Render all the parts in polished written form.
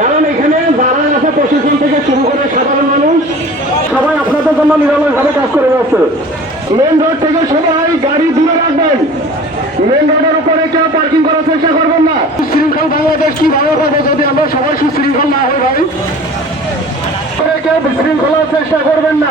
কারণ এখানে যারা আছে প্রশাসন থেকে শুরু করে সাধারণ মানুষ সবাই আপনাদের জন্য নিরাপদভাবে কাজ করে যাচ্ছে। মেন রোড থেকে সবাই গাড়ি দূরে রাখবেন। মেন রোডের উপরে কেউ পার্কিং করার চেষ্টা করবেন না। সুশৃঙ্খল বাংলাদেশ কিভাবে হবে যদি আমরা সবাই সুশৃঙ্খল না হই ভাই? কেউ বিশৃঙ্খলার চেষ্টা করবেন না।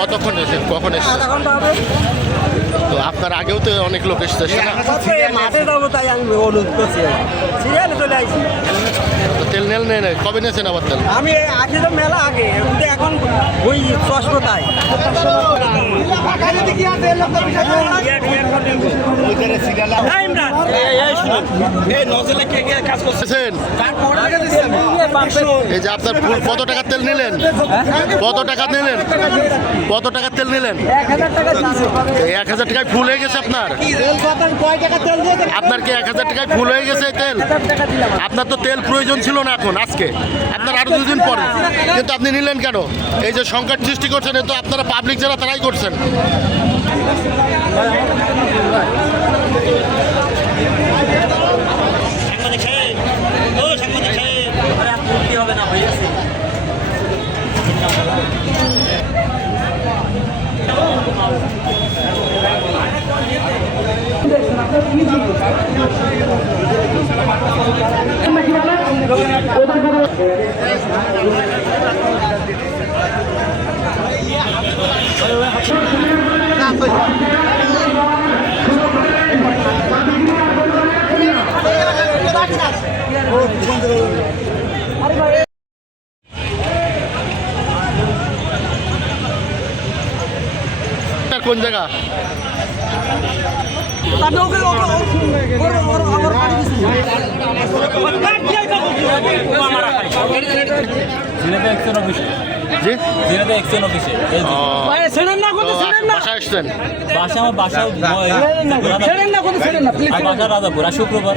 কতক্ষণ এসেছেন? কখন এসেছেন? তো আপনার আগেও তো অনেক লোক এসেছে মাঠে যাবো তাই আমি অনুরোধ করছি। সিরিয়ালে চলে আসছি। তেল নেল নেই নাই কবে নিয়েছেন আবার তেল? আমি আগে তো মেলা আগে এখন ওই চশমা তাই এই যে আপনার কত টাকা তেল নিলেন? কত টাকা নিলেন? কত টাকা তেল নিলেন? 1000 টাকায় ফুল হয়ে গেছে আপনার? আপনার কি 1000 টাকায় ফুল হয়ে গেছে তেল? আপনার তো তেল প্রয়োজন ছিল না এখন আজকে, আপনার আরো 2 দিন পরে, কিন্তু আপনি নিলেন কেন? এই যে সংকট সৃষ্টি করছেন এ তো আপনারা পাবলিক যারা তারাই করছেন। কোন জায়গা? রাজাপুর শুক্রবার।